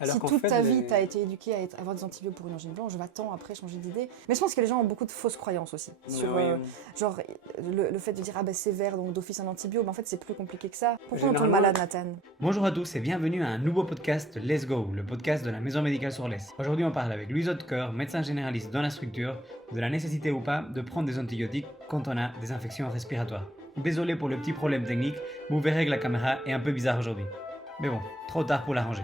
Alors Si qu'en toute fait, ta vie, tu as été éduqué à avoir des antibiotiques pour une angine blanche, va-t'en après changer d'idée. Mais je pense que les gens ont beaucoup de fausses croyances aussi. Sur, Oui, genre, le fait de dire, ah ben c'est vert, donc d'office un antibio, mais en fait c'est plus compliqué que ça. Pourquoi on tombe généralement, malade, Nathan? Bonjour à tous et bienvenue à un nouveau podcast Let's Go, le podcast de la Maison Médicale sur l'Est. Aujourd'hui on parle avec Louise Hautecoeur, médecin généraliste dans la structure, de la nécessité ou pas de prendre des antibiotiques quand on a des infections respiratoires. Désolé pour le petit problème technique, vous verrez que la caméra est un peu bizarre aujourd'hui. Mais bon, trop tard pour l'arranger.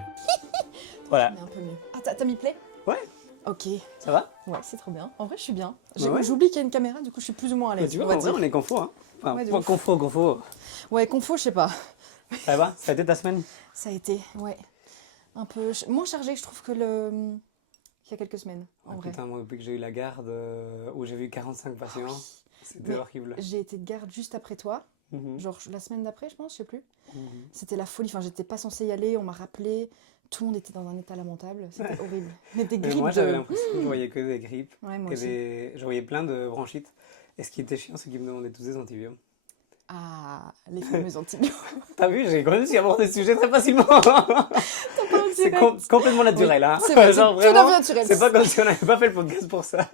voilà. Mais un peu mieux. Ah, t'as mis play? Ouais, Ok. ça va? Ouais, c'est trop bien. En vrai, je suis bien. Ouais. J'oublie qu'il y a une caméra, du coup je suis plus ou moins à l'aise. Tu vois, on va en vrai, dire. on est confort. Hein. Enfin, Ouais, de pas ouf. confort. Ouais, confo, je sais pas. Ça va? Ça a été ta semaine? Ça a été, ouais, un peu moins chargé, je trouve, qu'il y a quelques semaines, en vrai. Putain, moi, depuis que j'ai eu la garde où j'ai vu 45 patients, c'était Mais horrible. J'ai été de garde juste après toi, Mhm. genre la semaine d'après, je pense, je sais plus. Mhm. C'était la folie, enfin, j'étais pas censée y aller, on m'a rappelé, tout le monde était dans un état lamentable, c'était horrible. Mais des Mais grippes moi, j'avais de... l'impression que je voyais que des grippes, Ouais, moi aussi. je voyais plein de bronchites. Et ce qui était chiant, c'est qu'ils me demandaient tous des antibiotiques. Ah, les fameux antibiotiques. T'as vu, j'ai réussi à aborder ce sujet très facilement. C'est direct. complètement naturel, Oui, hein. c'est vrai, Genre c'est tout à vraiment, fait naturel. c'est pas comme si on n'avait pas fait le podcast pour ça.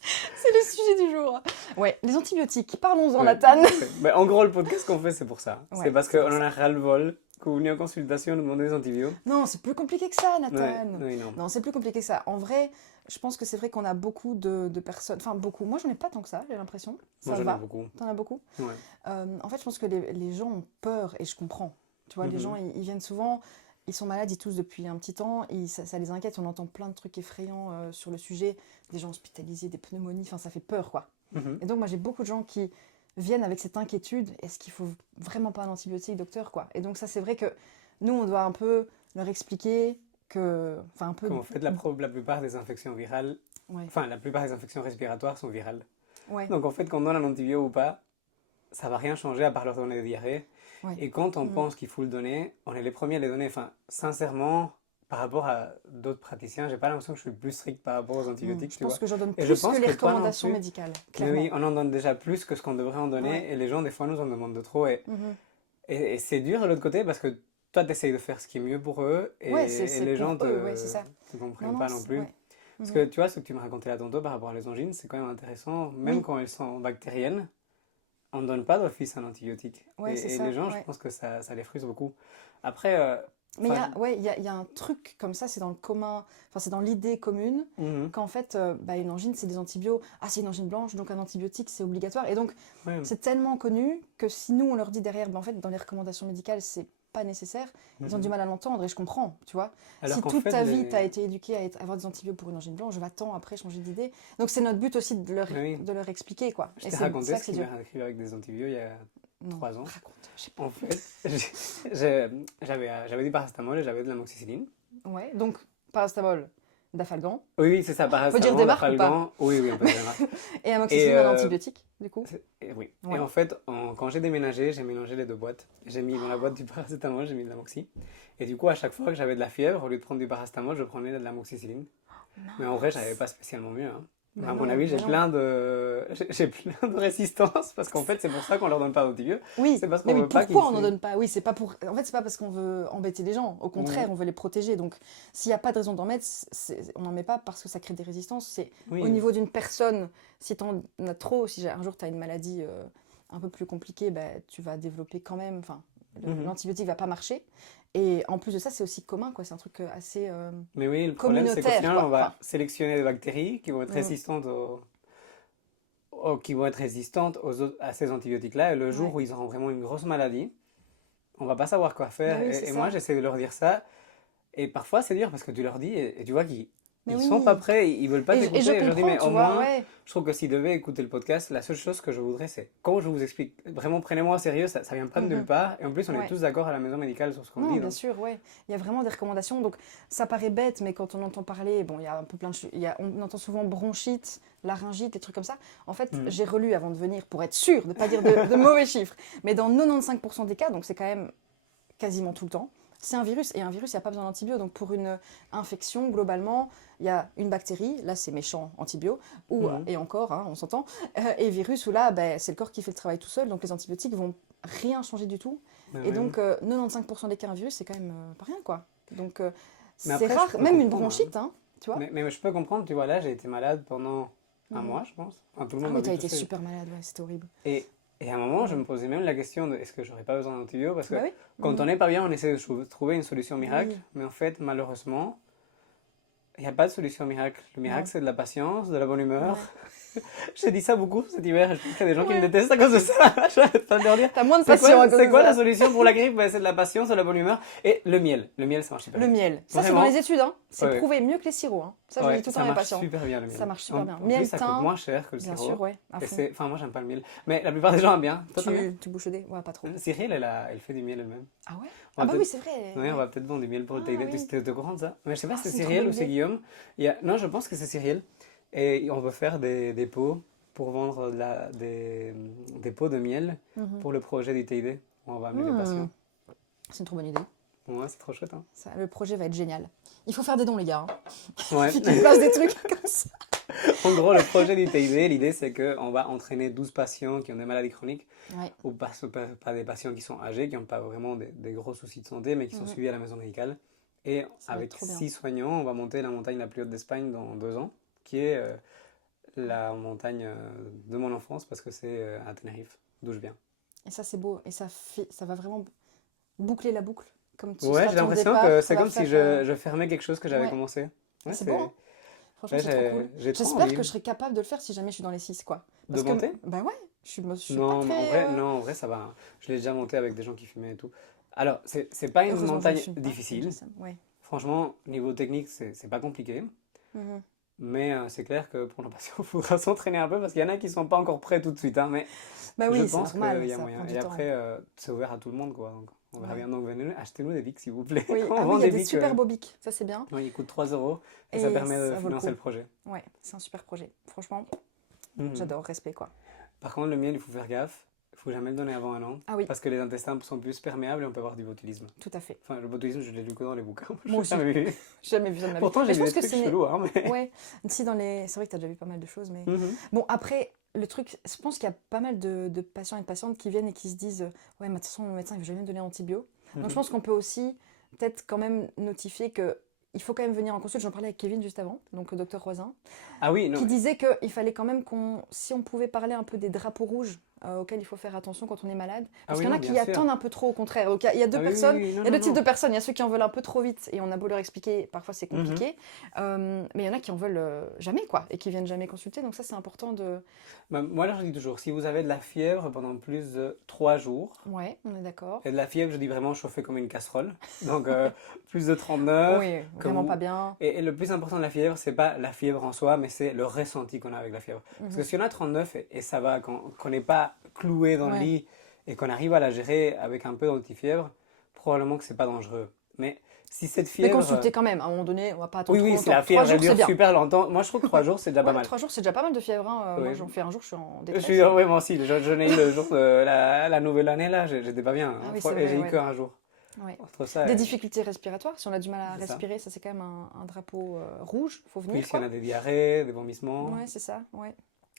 C'est le sujet du jour. Ouais, les antibiotiques, parlons-en, Ouais. Nathan. Mais en gros, le podcast qu'on fait, c'est pour ça. Ouais, C'est parce c'est pour qu'on en a ras-le-bol, que vous venez en consultation nous demander des antibiotiques. Non, c'est plus compliqué que ça, Nathan. Ouais, oui, non. Non, c'est plus compliqué que ça. En vrai, je pense que c'est vrai qu'on a beaucoup de personnes. Enfin, beaucoup. Moi, j'en ai pas tant que ça, j'ai l'impression. Ça Moi, j'en va. ai beaucoup. T'en as beaucoup? Ouais. En fait, je pense que les gens ont peur et je comprends. Tu vois, les Mhm. gens, ils viennent souvent, ils sont malades, ils toussent depuis un petit temps, ça les inquiète. On entend plein de trucs effrayants sur le sujet, des gens hospitalisés, des pneumonies, enfin, ça fait peur, quoi. Mhm. Et donc, moi, j'ai beaucoup de gens qui viennent avec cette inquiétude. Est-ce qu'il faut vraiment pas un antibiotique, docteur, quoi? Et donc, ça, c'est vrai que nous, on doit un peu leur expliquer que. Enfin, un peu. Qu'en fait, la plupart des infections virales, Ouais. enfin, la plupart des infections respiratoires sont virales. Ouais. Donc, en fait, qu'on donne un antibiotique ou pas, ça va rien changer à part leur donner des diarrhées. Ouais. Et quand on Mhm. pense qu'il faut le donner, on est les premiers à les donner. Enfin, sincèrement, par rapport à d'autres praticiens, j'ai pas l'impression que je suis plus strict par rapport aux antibiotiques, Je tu pense vois. que j'en donne Et plus je pense que les que toi non recommandations plus. médicales, Mais clairement. oui, on en donne déjà plus que ce qu'on devrait en donner. Ouais. Et les gens, des fois, nous en demandent de trop. Et, Mhm. et, et c'est dur de l'autre côté parce que toi, tu essayes de faire ce qui est mieux pour eux. Et, Ouais, et c'est les pour gens eux, ouais, c'est ça. te comprennent Non, pas non c'est- plus. ouais. Parce Mhm. que tu vois, ce que tu me racontais là tantôt par rapport à les angines, c'est quand même intéressant. Même Oui. quand elles sont bactériennes, on ne donne pas d'office un antibiotique. Ouais, c'est Et ça, les gens, je ouais. pense que ça les frustre beaucoup. Après, Mais il y enfin, a, ouais, il y a un truc comme ça, c'est dans le commun, enfin c'est dans l'idée commune, mhm, qu'en fait, une angine, c'est des antibiotiques. Ah, c'est une angine blanche, donc un antibiotique, c'est obligatoire. Et donc, ouais, c'est tellement connu que si nous, on leur dit derrière, en fait, dans les recommandations médicales, c'est pas nécessaire, ils ont mhm. du mal à l'entendre et je comprends, tu vois. Alors Si qu'en toute fait, ta vie, tu as été éduqué à avoir des antibiotiques pour une angine blanche, va-t'en après changer d'idée. Donc, c'est notre but aussi Oui. de leur expliquer, quoi. Je Et t'ai c'est raconté ça ce que c'est qui dur. m'est arrivé avec des antibiotiques il y a Non, 3 ans. raconte, je sais pas. En fait, j'avais du paracétamol et j'avais de l'amoxicilline. Ouais, donc, paracétamol, Dafalgan, Oui, c'est ça, dire paracétamol, des marques ou pas Dafalgan. Oui, on peut dire des marques. et amoxicilline, un euh, antibiotique, du coup. Oui. Ouais. Et en fait, quand j'ai déménagé, j'ai mélangé les deux boîtes. J'ai mis dans la boîte du paracétamol, j'ai mis de l'amoxy. Et du coup, à chaque fois que j'avais de la fièvre, au lieu de prendre du paracétamol, je prenais de l'amoxicilline. Mais en vrai, j'avais pas spécialement mieux. Hein. Mais à mon avis, j'ai plein de résistance parce qu'en fait, c'est pour ça qu'on leur donne pas d'antibiotiques. Oui, C'est parce mais qu'on oui, veut pas pourquoi on qu'ils n'en donne pas? Oui, c'est pas pour. En fait, c'est pas parce qu'on veut embêter les gens. Au contraire, on veut les protéger. Donc, s'il n'y a pas de raison d'en mettre, on n'en met pas parce que ça crée des résistances. C'est Oui. au niveau d'une personne. Si tu en as trop, si un jour tu as une maladie un peu plus compliquée, tu vas développer quand même. Enfin, l'antibiotique va pas marcher. Et en plus de ça, c'est aussi commun, quoi. C'est un truc assez. Mais oui, le problème, c'est qu'au communautaire, final, quoi. on va Enfin, sélectionner des bactéries qui vont être Mm. résistantes qui vont être résistantes à ces antibiotiques-là. Et le jour Ouais. où ils auront vraiment une grosse maladie, on va pas savoir quoi faire. Mais oui, c'est Et ça. moi, j'essaie de leur dire ça. Et parfois, c'est dur parce que tu leur dis et tu vois qu'ils Mais ils oui. sont pas prêts, ils veulent pas et t'écouter. je Et je leur dis, comprends, mais tu au vois, moins, ouais. je trouve que s'ils devaient écouter le podcast, la seule chose que je voudrais, c'est quand je vous explique, vraiment prenez-moi au sérieux, ça vient pas de nulle part. Et en plus, on Ouais. est tous d'accord à la maison médicale sur ce qu'on Non, dit. bien donc. sûr, ouais. Il y a vraiment des recommandations. Donc, ça paraît bête, mais quand on entend parler, bon, il y a un peu plein de on entend souvent bronchite, laryngite, des trucs comme ça. En fait, j'ai relu avant de venir pour être sûr de ne pas dire de mauvais chiffres. Mais dans 95% des cas, donc c'est quand même quasiment tout le temps, c'est un virus. Et un virus, il n'y a pas besoin d'antibio. Donc, pour une infection, globalement, il y a une bactérie, là c'est méchant, antibio, et encore, hein, on s'entend, et virus, où là, c'est le corps qui fait le travail tout seul. Donc, les antibiotiques vont rien changer du tout. Mais Et oui. donc, 95% des cas, un virus, c'est quand même pas rien, quoi. Donc, Mais après, C'est je rare, peux même une comprendre, bronchite, hein, tu vois. Mais je peux comprendre, tu vois, là, j'ai été malade pendant un Mhm. mois, je pense. Enfin, tout le Ah monde oui, m'a t'as vu été tousser. super malade, ouais, c'était horrible. Et à un moment, je me posais même la question de est-ce que j'aurais pas besoin d'antibio? Parce que Bah oui. quand on Mhm. n'est pas bien, on essaie de trouver une solution miracle. Oui. Mais en fait, malheureusement, il n'y a pas de solution miracle. Le miracle, Non. c'est de la patience, de la bonne humeur. Ouais. J'ai dit ça beaucoup cet hiver et je pense qu'il y a des gens qui me Ouais. détestent à cause de ça. J'arrête pas de leur dire. T'as moins de C'est passion à quoi, cause c'est de quoi la ça. solution pour la grippe? Ben, c'est de la patience, de la bonne humeur et le miel. Le miel, ça marche super Le bien. miel. Ça, c'est Vraiment. dans les études, hein. C'est Ouais. prouvé mieux que les sirops, hein. Ça, je le Ouais, dis tout le ça temps à mes marche patients. super bien le miel. Ça marche super bien. En Miel, plus, ça coûte thym, moins cher que le bien sirop. sûr, ouais, à Et fond. enfin, moi, j'aime pas le miel. Mais la plupart des gens aiment bien. Toi, t'aimes bien? Tu bouches au dé? Ouais, pas trop. Cyril, elle fait du miel elle-même. Ah ouais? On Ah va bah peut-être- oui, c'est vrai. Oui, on va peut-être vendre du miel pour le Ah Taïdé. oui. Tu étais au courant de ça? Mais je sais pas Ah, si c'est c'est une trop Cyril bonne ou c'est idée. Guillaume. Non, je pense que c'est Cyril. Et on veut faire des pots pour vendre des pots de miel Mhm. pour le projet du TID. On va amener les Hmm. patients. C'est une trop bonne idée. Ouais, c'est trop chouette. Hein. Ça, le projet va être génial. Il faut faire des dons, les gars, hein. Ouais. Il faut passe des trucs comme ça. En gros, le projet du TID, l'idée c'est qu'on va entraîner 12 patients qui ont des maladies chroniques Ouais. ou pas des patients qui sont âgés, qui n'ont pas vraiment des gros soucis de santé, mais qui sont Mhm. suivis à la maison médicale. Et Ça va avec être trop bien. 6 soignants, on va monter la montagne la plus haute d'Espagne dans 2 ans, qui est la montagne de mon enfance, parce que c'est à Tenerife, d'où je viens. Et ça, c'est beau. Et ça va vraiment boucler la boucle. Comme tu Ouais, seras j'ai ton l'impression départ, que ça c'est va comme si faire, je fermais quelque chose que j'avais ouais. commencé. Ouais, c'est beau, hein. Franchement, ouais, c'est trop cool. j'ai trop J'espère envie que je serai capable de le faire si jamais je suis dans les 6, quoi. de Parce que, monter. bah ouais, je suis Non, pas mais très... non, en vrai, ça va. Hein. Je l'ai déjà monté avec des gens qui fumaient et tout. Alors, c'est pas une Heureusement, je ne montagne fume pas, difficile. donc ça- ouais. Franchement, niveau technique, c'est pas compliqué. Mhm. Mais c'est clair que pour nos patients, il faudra s'entraîner un peu parce qu'il y en a qui sont pas encore prêts tout de suite. Hein, mais Bah je oui, c'est pense qu'il normal, y a ça moyen. prend du Et temps. après, c'est ouvert à tout le monde, quoi. Donc, on verra Ouais. bien. Donc, venez, achetez-nous des bics, s'il vous plaît. Oui, On ah vend oui, il y a des des bics. super beaux bics, ça c'est bien. Ouais, ils coûtent 3 euros et ça Et permet de ça vaut le financer coup. le projet. Ouais, c'est un super projet. Franchement, Mhm. j'adore, respect, quoi. Par contre, le miel, il faut faire gaffe. Il faut jamais le donner avant 1 an. Ah oui. Parce que les intestins sont plus perméables et on peut avoir du botulisme. Tout à fait. Enfin, le botulisme, je l'ai lu que dans les bouquins. Je Moi l'ai aussi. jamais vu. J'ai jamais vu ça de ma vie. Pourtant, Mais j'ai je vu pense des que trucs c'est... chelous. Hein, mais... Ouais, si dans les... C'est vrai que tu as déjà vu pas mal de choses, mais... Mhm. Bon, après, le truc, je pense qu'il y a pas mal de patients et de patientes qui viennent et qui se disent ouais, mais de toute façon, mon médecin, il veut jamais me donner antibio. Donc, je pense qu'on peut aussi peut-être quand même notifier que il faut quand même venir en consulte. J'en parlais avec Kevin juste avant, donc le docteur Roisin, Ah oui, non. qui mais- disait qu'il fallait quand même si on pouvait parler un peu des drapeaux rouges auxquels il faut faire attention quand on est malade. Parce oui, qu'il y en a non, qui bien sûr. attendent un peu trop, au contraire. Donc, il y a deux Ah oui, oui, personnes. oui, non, Il y a non, deux types non. de personnes. Il y a ceux qui en veulent un peu trop vite et on a beau leur expliquer, parfois c'est Mhm. compliqué. Mais il y en a qui en veulent jamais, quoi, et qui viennent jamais consulter. Donc ça, c'est important de... Bah, moi, là, je dis toujours, si vous avez de la fièvre pendant plus de 3 jours, Ouais, on est d'accord. et de la fièvre, je dis vraiment chauffer comme une casserole, donc plus de 39. Oui, que vraiment vous- pas bien. Et le plus important de la fièvre, c'est pas la fièvre en soi, mais c'est le ressenti qu'on a avec la fièvre. Parce que si on a 39 et ça va, qu'on n'est pas cloué dans le Ouais. lit et qu'on arrive à la gérer avec un peu d'antifièvre, probablement que c'est pas dangereux. Mais si cette Mais fièvre... consulter quand même, à un moment donné, on va pas attendre Oui, trop oui, longtemps. si la 3 fièvre elle jours, c'est dure bien. super longtemps, moi je trouve que 3 jours c'est déjà pas Ouais, mal. 3 jours, c'est déjà pas mal de fièvre. Hein. Moi, Oui. j'en fais un jour, je suis en Je détresse. suis, ouais, moi aussi, j'en ai eu le jour de la nouvelle année là, j'étais pas bien. Ah Hein, oui, c'est et vrai, j'ai eu ouais. qu'un jour. Ouais. Entre ça Des et difficultés respiratoires, si on a du mal à C'est ça. respirer, ça c'est quand même un drapeau rouge, faut venir. puis s'il y Quoi. en a des diarrhées, des vomissements, Ouais, c'est ça. Ouais.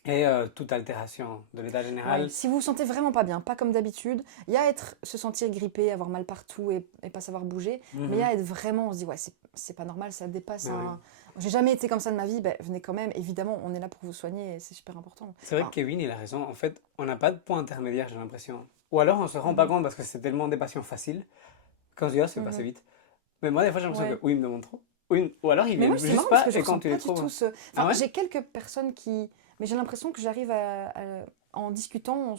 et toute altération de l'état général. Ouais. Si vous vous sentez vraiment pas bien, pas comme d'habitude, il y a se sentir grippé, avoir mal partout et pas savoir bouger, Mhm. mais il y a être vraiment, on se dit ouais, c'est pas normal, ça dépasse Mais un. J'ai jamais été comme ça de ma vie, ben, venez quand même. Évidemment, on est là pour vous soigner et c'est super important. C'est vrai Enfin, que Kevin, il a raison. En fait, on n'a pas de point intermédiaire, j'ai l'impression. Ou alors on se rend pas compte parce que c'est tellement des patients faciles qu'on se dit, ah, c'est passé vite. Mais moi, des fois, j'ai l'impression Ouais. que, oui, il me demande trop. Oui, ou alors il Mais vient moi, c'est juste marrant parce pas que je et quand ressens tu pas les du trouves. tout ce... Enfin, Ah ouais j'ai quelques personnes qui... Mais j'ai l'impression que j'arrive en discutant,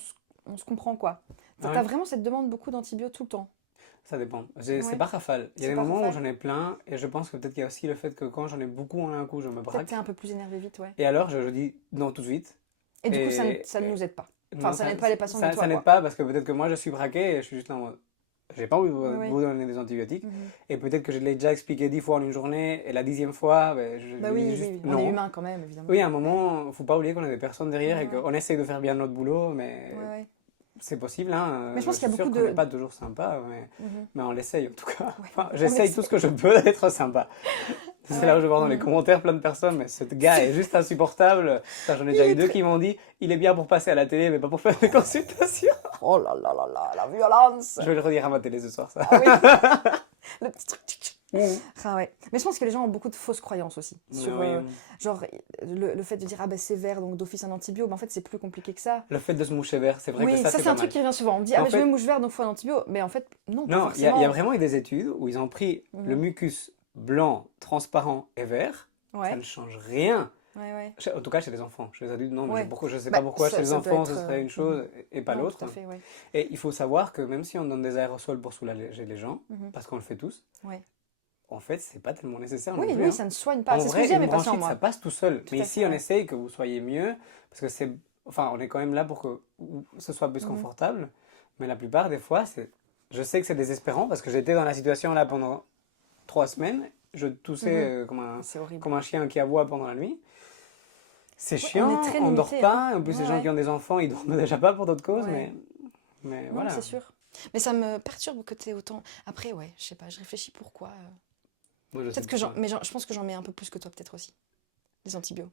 on se comprend quoi. Ah ouais T'as vraiment cette demande beaucoup d'antibiotiques tout le temps. Ça dépend. Ouais. C'est pas rafale. Il y a C'est des pas moments où rafale. j'en ai plein et je pense que peut-être qu'il y a aussi le fait que quand j'en ai beaucoup en un coup, je me Peut-être braque. t'es un peu plus énervé vite, ouais. Et alors, je dis non tout de suite. Et du coup, Et- ça ne nous aide pas. Enfin, Non, ça n'aide pas les patients ça, ni toi, ça n'aide quoi. pas parce que peut-être que moi je suis braqué et je suis juste là en mode. J'ai pas envie de Oui. vous donner des antibiotiques. Mhm. Et peut-être que je l'ai déjà expliqué 10 fois en une journée et la 10e fois, ben, je Bah lui oui, dis juste oui, non. on est humain quand même, évidemment. Oui, à un moment, faut pas oublier qu'on a des personnes derrière et Ouais. qu'on essaye de faire bien notre boulot, mais Ouais, ouais. c'est possible. Hein. Mais je pense qu'il y a suis sûr beaucoup qu'on de- n'est pas toujours sympa, Mhm. mais on l'essaye en tout cas. Ouais. Enfin, On j'essaye essaie. tout ce que je peux d'être sympa. C'est là où je vois dans les commentaires plein de personnes, mais ce gars est juste insupportable. Enfin, j'en ai déjà eu deux qui m'ont dit, il est bien pour passer à la télé, mais pas pour faire des consultations. Oh là là là là, la violence. Je vais le redire à ma télé ce soir, ça. Ah oui. Le petit truc. Mmh. Ah ouais. Mais je pense que les gens ont beaucoup de fausses croyances aussi. Sur, Oui. genre, le fait de dire, ah ben c'est vert, donc d'office un antibio, mais en fait c'est plus compliqué que ça. Le fait de se moucher vert, c'est vrai Oui, que ça ça c'est c'est un pas truc mal. qui revient souvent. On me dit, ah En mais je fait- me mouche vert, donc faut un antibio. Mais en fait, non, pas Non, il y a forcément. vraiment eu des études où ils ont pris le mucus blanc, transparent et vert. Ça Ouais, ne change rien. ouais. En tout cas, chez les enfants. Chez les adultes, non. Mais Ouais. je ne sais Bah, pas pourquoi ça- chez les ça doit enfants, être, ce serait une chose et pas Non, l'autre. tout à fait, ouais. Et il faut savoir que même si on donne des aérosols pour soulager les gens, Mhm. parce qu'on le fait tous, Ouais. en fait, c'est pas tellement nécessaire Oui, non plus. oui, hein. ça ne soigne pas. En C'est ce que vrai, je dis à une mes patients, bronchite, moi. ça passe tout seul. Tout Mais à ici, fait, on ouais. essaye que vous soyez mieux, parce que c'est... Enfin, on est quand même là pour que ce soit plus Mhm. confortable. Mais la plupart des fois, je sais que c'est désespérant, parce que j'étais dans la situation là pendant 3 semaines. Je toussais C'est horrible. comme un chien qui aboie pendant la nuit. C'est on chiant, est très on dort limité, pas. hein. En plus, les Ouais, gens ouais. qui ont des enfants, ils dorment déjà pas pour d'autres causes. Ouais. Mais Non, voilà. c'est sûr. Mais ça me perturbe que t'aies autant. Après, ouais, je sais pas, je réfléchis pourquoi. Moi, je sais Peut-être que pas. je pense que j'en mets un peu plus que toi, peut-être aussi. Les antibiotiques.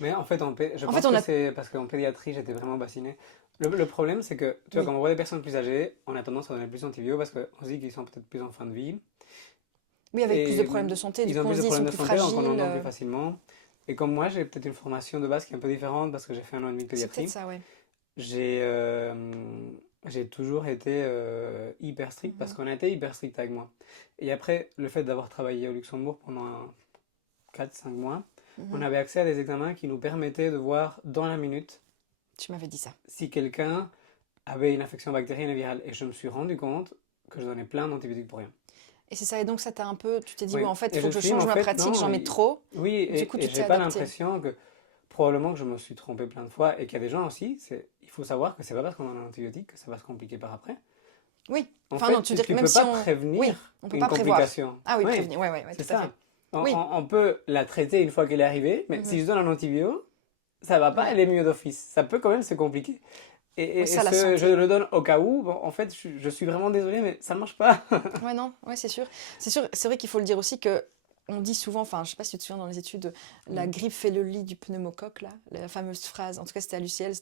Mais en fait, je En pense fait, on que a- c'est parce qu'en pédiatrie, j'étais vraiment bassiné. Le problème, c'est que, tu vois, Oui. quand on voit des personnes plus âgées, on a tendance à donner plus d'antibiotiques parce qu'on se dit qu'ils sont peut-être plus en fin de vie. Oui, avec Et plus de problèmes de santé, du ils coup, ont on plus se de dit, ils sont problèmes de plus santé, donc on en donne fragiles. plus facilement. Et comme moi, j'ai peut-être une formation de base qui est un peu différente parce que j'ai fait 1 an et demi de C'est pédiatrie. peut-être ça, ouais. J'ai j'ai toujours été hyper strict parce qu'on a été hyper strict avec moi. Et après, le fait d'avoir travaillé au Luxembourg pendant 4-5 mois, on avait accès à des examens qui nous permettaient de voir dans la minute Tu m'avais dit ça. si quelqu'un avait une infection bactérienne et virale. Et je me suis rendu compte que je donnais plein d'antibiotiques pour rien. Et c'est ça, et donc ça t'a un peu. Tu t'es dit, Oui. ouais, en fait, Et il faut je que je suis, change en ma fait, pratique, non, j'en mets trop. Oui, Du coup, tu et t'es j'ai pas adapté. l'impression que probablement que je me suis trompé plein de fois et qu'il y a des gens aussi, il faut savoir que c'est pas parce qu'on a un antibiotique que ça va se compliquer par après. Oui. En Enfin, fait, non, tu veux dire que même peux si pas on. prévenir Oui, on peut une pas prévoir. complication. Ah oui, Oui, prévenir, ouais, c'est tout à ça. fait. On, Oui. on peut la traiter une fois qu'elle est arrivée, mais si je donne un antibiotique, ça va pas Ouais. aller mieux d'office. Ça peut quand même se compliquer. Et, Ouais, ça, la je santé. le donne au cas où. Bon, en fait, je suis vraiment désolé, mais ça ne marche pas. Ouais, non, ouais, c'est sûr. C'est sûr, c'est vrai qu'il faut le dire aussi que. On dit souvent, enfin, je sais pas si tu te souviens dans les études, la grippe fait le lit du pneumocoque, là, la fameuse phrase. En tout cas, c'était à l'UCL,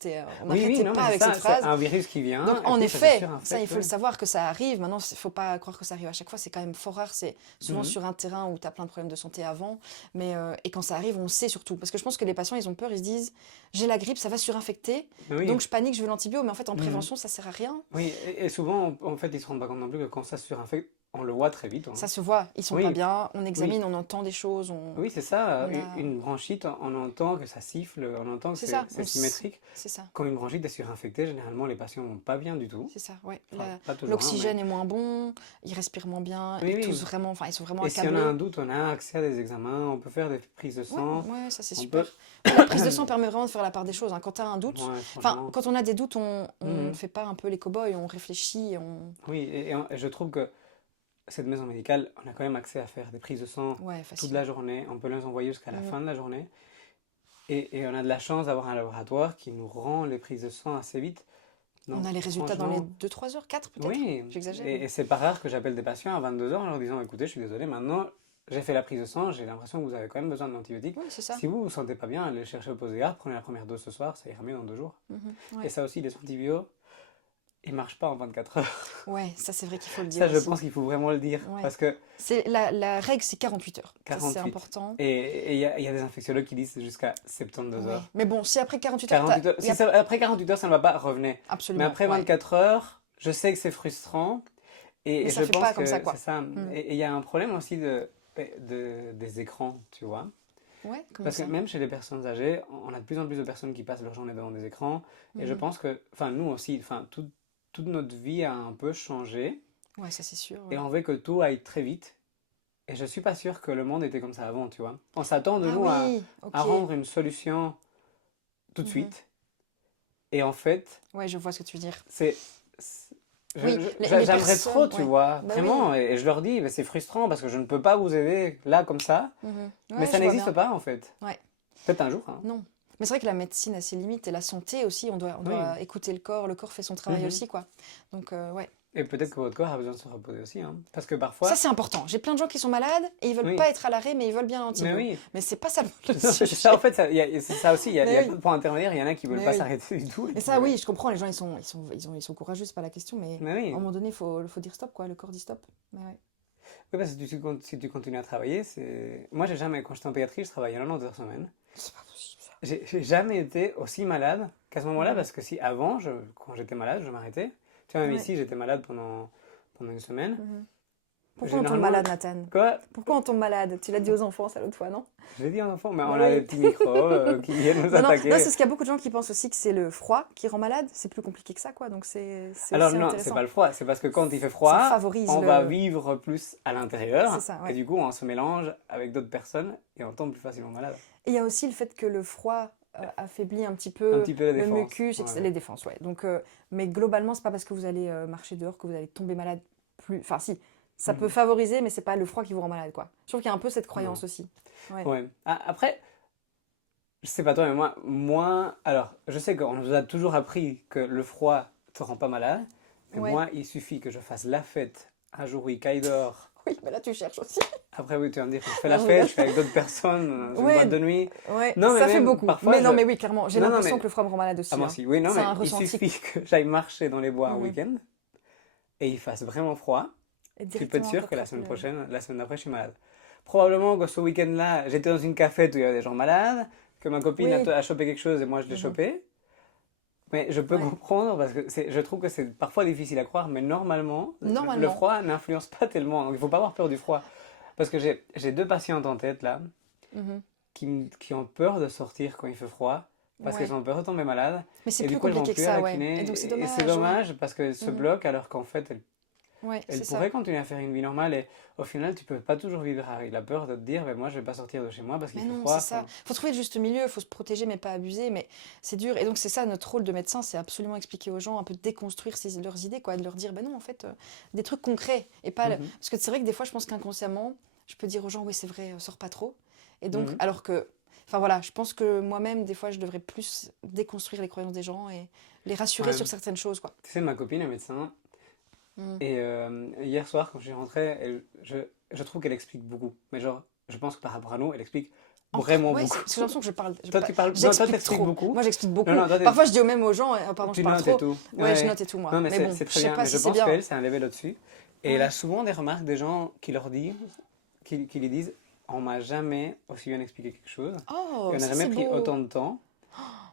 on Oui, n'arrêtait non, pas mais avec c'est ça, cette phrase. c'est un virus qui vient. Donc, et en puis ça effet, devient un ça, il faut ouais. le savoir que ça arrive. Maintenant, il ne faut pas croire que ça arrive à chaque fois. C'est quand même fort rare. C'est souvent sur un terrain où tu as plein de problèmes de santé avant. Mais, et quand ça arrive, on le sait surtout. Parce que je pense que les patients, ils ont peur. Ils se disent, j'ai la grippe, ça va surinfecter. Oui. Donc, je panique, je veux l'antibio. Mais en fait, en prévention, ça sert à rien. Oui, et souvent, en fait, ils se rendent pas compte non plus que quand ça se surinfecte, on le voit très vite. Hein. Ça se voit. Ils sont Oui. pas bien. On examine, on entend des choses. Oui, c'est ça. on a- Une bronchite, on entend que ça siffle, on entend que C'est ça, c'est on symétrique. C'est ça. Quand une bronchite est surinfectée, généralement, les patients vont pas bien du tout. C'est ça, ouais. Enfin, pas toujours, L'oxygène est moins bon, ils respirent moins bien, Oui, ils oui. toussent vraiment, enfin, ils sont vraiment Et si on accablés. a un doute, on a accès à des examens, on peut faire des prises de sang. Ouais, ça c'est on super. peut- La prise de sang permet vraiment de faire la part des choses. Hein. Quand tu as un doute, Ouais, enfin, franchement. quand on a des doutes, on Mhm. ne fait pas un peu les cow-boys, on réfléchit, Oui, et je trouve que cette maison médicale, on a quand même accès à faire des prises de sang ouais, toute facile. la journée. On peut les envoyer jusqu'à la Mhm. fin de la journée. Et on a de la chance d'avoir un laboratoire qui nous rend les prises de sang assez vite. Donc, On a les résultats dans les franchement, 2-3 heures, 4 peut-être. Oui, J'exagère. et c'est pas rare que j'appelle des patients à 22h en leur disant écoutez, je suis désolé, maintenant j'ai fait la prise de sang, j'ai l'impression que vous avez quand même besoin d'antibiotiques. Oui, c'est ça. Si vous vous sentez pas bien, allez le chercher au poste de garde, prenez la première dose ce soir, ça ira mieux dans 2 jours. Mhm. Ouais. Et ça aussi, les antibiotiques, ils marchent pas en 24 heures. Ouais, ça c'est vrai qu'il faut le dire. Ça, je aussi. pense qu'il faut vraiment le dire. Ouais. Parce que, La règle, c'est 48 heures. Ça, 48. c'est important. et il y a des infectiologues qui disent jusqu'à 72 Ouais. heures. Mais bon, si après 48 heures, 48 heures. il y a- Si après 48 heures, ça ne va pas, revenez. absolument. Mais après ouais. 24 heures, je sais que c'est frustrant. Et Mais ça je fait pense pas comme que ça, quoi. c'est ça. Et il y a un problème aussi des écrans, tu vois. Ouais, comment Parce que ça même chez les personnes âgées, on a de plus en plus de personnes qui passent leur journée devant des écrans. Et je Mhm. pense que, enfin, nous aussi, enfin, toute notre vie a un peu changé. Ouais, ça c'est sûr. Et Ouais. on veut que tout aille très vite. Et je suis pas sûr que le monde était comme ça avant, tu vois. On s'attend de Ah nous oui, ok. à rendre une solution tout de Mhm. suite. Et en fait, Ouais, je vois ce que tu veux dire. je- Oui, je- les j'aimerais personnes, trop, tu ouais. vois, Bah vraiment. Et je leur dis, mais c'est frustrant parce que je ne peux pas vous aider là comme ça. Mhm. Mais Ouais, ça je vois n'existe bien. pas en fait. Ouais. Peut-être un jour. Hein. Non. Mais c'est vrai que la médecine a ses limites et la santé aussi, on doit écouter le corps fait son travail Mhm. aussi, quoi. Donc, ouais. Et peut-être que votre corps a besoin de se reposer aussi, hein. Parce que parfois... Ça, c'est important. J'ai plein de gens qui sont malades et ils veulent Oui. pas être à l'arrêt, mais ils veulent bien Mais l'antibio. oui. Mais c'est pas ça le Non, c'est sujet. ça, en fait, c'est ça aussi. Il y a Mais pas oui. de point intermédiaire. Il y en a qui veulent Mais pas oui. s'arrêter du tout. Et ça, oui, je comprends. Les gens, ils sont courageux, c'est pas la question, mais Mais à oui. un moment donné, faut dire stop, quoi. Le corps dit stop. Mais ouais. Oui, parce que si tu continues à travailler, c'est... Moi, j'ai jamais, quand j'étais en pédiatrie, je travaillais 90 heures semaine. C'est pas possible, ça. J'ai jamais été aussi malade qu'à ce moment-là, Mhm. parce que si avant, quand j'étais malade, je m'arrêtais. Tu vois, même Ouais. ici, j'étais malade pendant une semaine. Mhm. Pourquoi on tombe Généralement- malade, Nathan? Quoi? Pourquoi on tombe malade? Tu l'as dit aux enfants, ça, l'autre fois, non? Je l'ai dit à un enfant, mais on Oui. a des petits microbes qui viennent nous Non, non, attaquer. non, c'est parce qu'il y a beaucoup de gens qui pensent aussi que c'est le froid qui rend malade. C'est plus compliqué que ça, quoi. Donc c'est Alors aussi non, c'est intéressant. pas le froid, c'est parce que quand il fait Ça froid, favorise on le- va vivre plus à l'intérieur. C'est ça, ouais. Et du coup, on se mélange avec d'autres personnes et on tombe plus facilement malade. Et il y a aussi le fait que le froid affaiblit un petit Un peu petit peu la le défense. mucus, Ouais. les défenses, ouais. Donc, mais globalement, c'est pas parce que vous allez marcher dehors que vous allez tomber malade plus. Enfin, si, ça peut favoriser, mais c'est pas le froid qui vous rend malade, quoi. Je trouve qu'il y a un peu cette croyance aussi. Ouais. Ouais. Ah, après, je sais pas toi, mais moi, alors, je sais qu'on nous a toujours appris que le froid te rend pas malade. Mais Ouais. moi, il suffit que je fasse la fête un jour où il caille dehors. Oui, mais là, tu cherches aussi. Après, oui, tu vas me dire que je fais la Non, je fête, rigole. je suis avec d'autres personnes dans une Ouais. boîte de nuit. Ouais, Non, mais ça fait même beaucoup. parfois, mais non, je- mais oui, clairement. J'ai Non, non, l'impression mais- que le froid me rend malade aussi. Ah, moi hein. aussi, oui, non, C'est mais un il ressenti. suffit que j'aille marcher dans les bois un Mhm. week-end et il fasse vraiment froid. Et Tu peux être directement, sûr que la t'attrapes semaine le- prochaine, la semaine d'après, je suis malade. Probablement que ce week-end-là, j'étais dans une cafette où il y avait des gens malades, que ma copine Oui. a chopé quelque chose et moi je l'ai Mhm. chopé. Mais je peux Ouais. comprendre parce que je trouve que c'est parfois difficile à croire, mais normalement, le Normalement. froid n'influence pas tellement. Donc il ne faut pas avoir peur du froid. Parce que j'ai deux patientes en tête là Mhm. qui ont peur de sortir quand il fait froid. Parce Ouais. qu'elles ont peur de tomber malade. Mais c'est Et du plus coup, elles vont compliqué que plus à ça, la ouais. kiné. Et donc, c'est Et dommage. c'est ouais. dommage parce qu'elles se Mhm. bloquent alors qu'en fait, Ouais, elle c'est ça. pourrait continuer à faire une vie normale et au final, tu peux pas toujours vivre avec la peur de te dire, moi, je vais pas sortir de chez moi parce qu'il Mais fait non, froid. c'est ça. Faut trouver le juste milieu, faut se protéger mais pas abuser, mais c'est dur. Et donc c'est ça notre rôle de médecin, c'est absolument expliquer aux gens, un peu déconstruire leurs idées, quoi, de leur dire, ben non, en fait, des trucs concrets et pas Mhm. parce que c'est vrai que des fois, je pense qu'inconsciemment, je peux dire aux gens, oui, c'est vrai, sors pas trop. Et donc, Mhm. alors que, enfin voilà, je pense que moi-même, des fois, je devrais plus déconstruire les croyances des gens et les rassurer Ouais. sur certaines choses, quoi. Tu sais, ma copine est médecin Mhm. et hier soir, quand je suis rentré, je trouve qu'elle explique beaucoup. Mais genre, je pense que par rapport à nous, elle explique vraiment Ouais, beaucoup. parce que j'ai l'impression que je parle. Toi, tu parles. Non, toi, J'explique t'expliques trop. beaucoup. Moi, j'explique beaucoup. Non, non, toi, Parfois, je dis même aux gens, pardon, je Tu parle notes trop. et tout. Ouais, je note et tout, moi. Non, mais bon, c'est je très sais bien. pas Mais si je c'est pense bien. qu'elle, c'est un level au-dessus. Et elle Ouais. a souvent des remarques des gens qui leur disent, qui lui disent, on m'a jamais aussi bien expliqué quelque chose. Oh, Et on n'a ça, jamais c'est pris beau. autant de temps.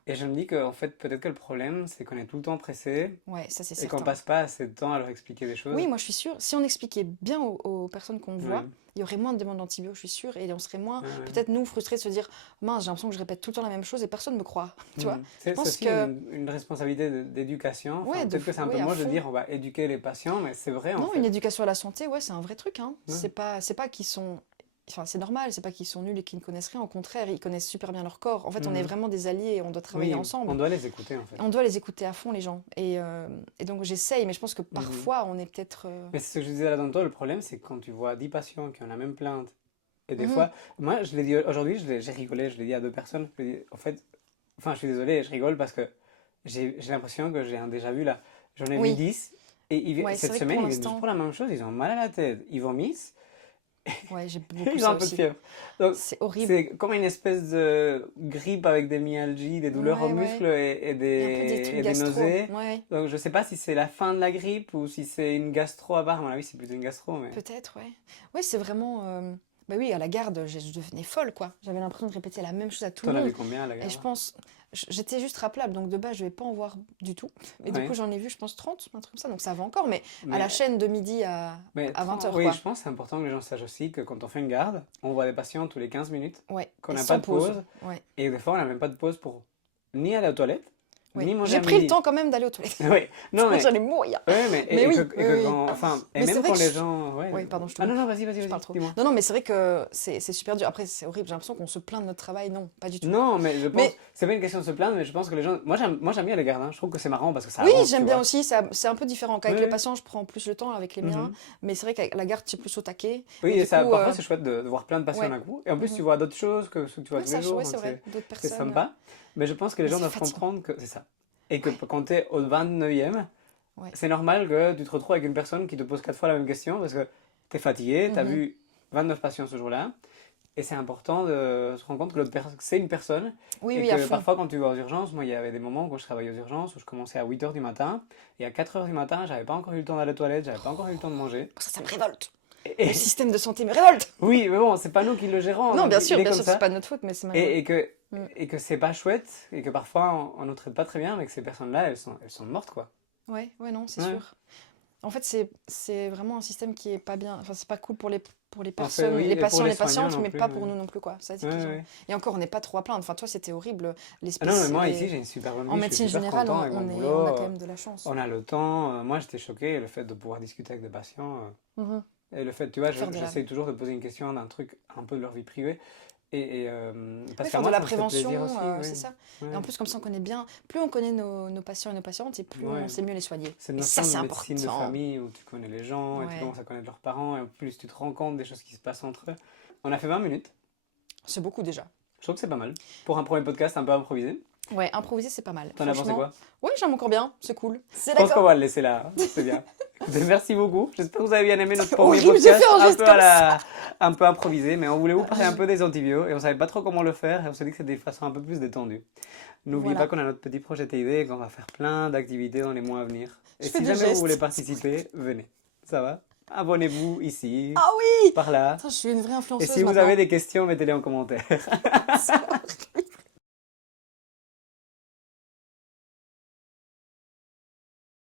Et je me dis qu'en fait, peut-être que le problème, c'est qu'on est tout le temps pressé Ouais, ça, c'est et qu'on certain. passe pas assez de temps à leur expliquer des choses. Oui, moi, je suis sûre. Si on expliquait bien aux personnes qu'on voit, Ouais. il y aurait moins de demandes d'antibio, je suis sûre. Et on serait moins, Ouais, ouais. peut-être nous, frustrés de se dire, mince, j'ai l'impression que je répète tout le temps la même chose et personne me croit. Tu vois? C'est pense aussi que- une responsabilité d'éducation. Enfin, Ouais, de peut-être que c'est un peu oui, à moche de fond. dire on va éduquer les patients, mais c'est vrai en Non, fait. une éducation à la santé, ouais, c'est un vrai truc. Hein. Ouais. C'est pas qu'ils sont. Enfin, c'est normal, c'est pas qu'ils sont nuls et qu'ils ne connaissent rien. Au contraire, ils connaissent super bien leur corps. En fait, on est Mhm. vraiment des alliés et on doit travailler Oui, ensemble. on doit les écouter en fait. On doit les écouter à fond, les gens. Et donc, j'essaye, mais je pense que parfois, on est peut-être. Mais c'est ce que je disais là dans toi, le problème c'est que quand tu vois 10 patients qui ont la même plainte, et des Mhm. fois, moi je l'ai dit aujourd'hui, j'ai rigolé, je l'ai dit à deux personnes, je l'ai dit, en fait, enfin je suis désolé, je rigole parce que j'ai l'impression que j'ai un déjà vu là. J'en ai Oui. vu 10, et Ouais, c'est cette vrai que semaine pour ils viennent l'instant- juste pour la même chose, ils ont mal à la tête, ils vomissent, Ouais, j'ai et beaucoup ils ont ça un peu de aussi. fièvre. Donc C'est horrible. c'est comme une espèce de grippe avec des myalgies, des douleurs Ouais, aux ouais. muscles Il y et a un peu des trucs des gastro. nausées. Ouais, Donc je sais pas si c'est la fin de la grippe ou si c'est une gastro à part. À mon avis, c'est plutôt une gastro. Mais... peut-être, ouais. Ouais, c'est vraiment. Bah oui, à la garde, je devenais folle, quoi. J'avais l'impression de répéter la même chose à tout T'en le as monde. vu combien à la Et garde? je pense, j'étais juste rappelable, donc de base, je vais pas en voir du tout. Et du Ouais. coup, j'en ai vu, je pense, 30, un truc comme ça, donc ça va encore, mais à Mais- la chaîne de midi à mais 20h, oui, quoi. je pense que c'est important que les gens sachent aussi que quand on fait une garde, on voit des patients tous les 15 minutes, Ouais, qu'on et n'a sans pas de pause. Ouais. Et des fois, on n'a même pas de pause pour ni aller aux toilettes, Ouais. ni manger J'ai à pris le midi. temps quand même d'aller aux toilettes. Oui, non, mais... J'allais mourir. Ouais, mais, Mais et oui, que, oui, oui. enfin, et Mais c'est même vrai quand que les je- gens... Ouais, Oui, pardon, je te Ah non, coupe. non, vas-y, Je parle trop. dis-moi. Non, non, mais c'est vrai que c'est super dur. Après, c'est horrible, j'ai l'impression qu'on se plaint de notre travail. Non, pas du tout. Non, mais je pense... Mais- C'est pas une question de se plaindre, mais je pense que les gens... Moi, j'aime bien les gardes, hein. Je trouve que c'est marrant parce que ça Oui, avance, j'aime tu bien vois. aussi. C'est un peu différent. Qu'avec Oui, les oui. patients, je prends plus le temps avec les miens. Mhm. Mais c'est vrai qu'avec la garde, c'est plus au taquet. Oui, Et et du ça, coup, parfois c'est chouette de voir plein de patients ouais. d'un coup. Et en plus, Mhm. tu vois d'autres choses que ce que tu vois Ouais, tous ça, les jours. ouais, donc c'est vrai. D'autres c'est personnes. sympa. Mais je pense que les Mais gens c'est doivent fatigant. comprendre que c'est ça. Et que quand tu es au 29e, Ouais. c'est normal que tu te retrouves avec une personne qui te pose 4 fois la même question parce que tu es fatigué, tu as vu 29 patients ce jour-là. Et c'est important de se rendre compte que c'est une personne. Oui, Et oui, à que fond. parfois, quand tu vas aux urgences, moi, il y avait des moments où je travaillais aux urgences où je commençais à 8 h du matin. Et à 4 h du matin, j'avais pas encore eu le temps d'aller aux toilettes, j'avais pas encore eu le temps de manger. Ça me révolte. Et- Le système de santé me révolte. Oui, mais bon, c'est pas nous qui le gérons. Non, donc bien il sûr, est comme ça. c'est pas de notre faute, mais c'est malheureux. Mm. Et que c'est pas chouette, et que parfois on nous traite pas très bien, mais que ces personnes-là, elles sont mortes, quoi. Ouais, non, c'est Ouais. sûr. En fait, c'est vraiment un système qui est pas bien. Enfin, c'est pas cool pour les En fait, personnes, oui, les et pour patients, les les patientes, soignants non mais plus, pas pour ouais. nous non plus, quoi. Ça, c'est Ouais, épuisant. ouais. Et encore, on n'est pas trop à plaindre. Enfin, toi, c'était horrible. Les Ah non, mais moi, les- ici, j'ai une super bonne vie. En je médecine suis super générale, content avec mon on boulot. a quand même de la chance. On a le temps. Moi, j'étais choqué. Le fait de pouvoir discuter avec des patients. Mhm. Et le fait, tu vois, Faire de la- j'essaie toujours de poser une question d'un truc un peu de leur vie privée. Parce Oui, qu'à faire moi, de la ça me fait plaisir prévention, aussi, oui. c'est ça. Ouais. Et en plus, comme ça, on connaît bien. Plus on connaît nos patients et nos patientes, et plus Ouais. on sait mieux les soigner. C'est une Et notion ça, c'est de médecine de important. famille où tu connais les gens et tu Ouais. commences à connaître leurs parents et en plus tu te rends compte des choses qui se passent entre eux. On a fait 20 minutes. C'est beaucoup déjà. Je trouve que c'est pas mal. Pour un premier podcast un peu improvisé. Ouais, improviser, c'est pas mal. T'en as pensé Franchement. quoi? Oui, j'aime encore bien. C'est cool. C'est Je pense qu'on d'accord. va le laisser là. C'est bien. Écoutez, merci beaucoup. J'espère que vous avez bien aimé notre C'est premier horrible, j'ai podcast fait un geste comme un peu improvisé, mais on voulait vous parler un peu des antibiotiques et on savait pas trop comment le faire et on s'est dit que c'était des façons un peu plus détendues. N'oubliez Voilà. pas qu'on a notre petit projet TID et qu'on va faire plein d'activités dans les mois à venir. Et Je fais si des jamais vous gestes. voulez participer, venez. Ça va? Abonnez-vous ici, Ah oui! par là. Attends, je suis une vraie Et influenceuse si vous maintenant. avez des questions, mettez-les en commentaire.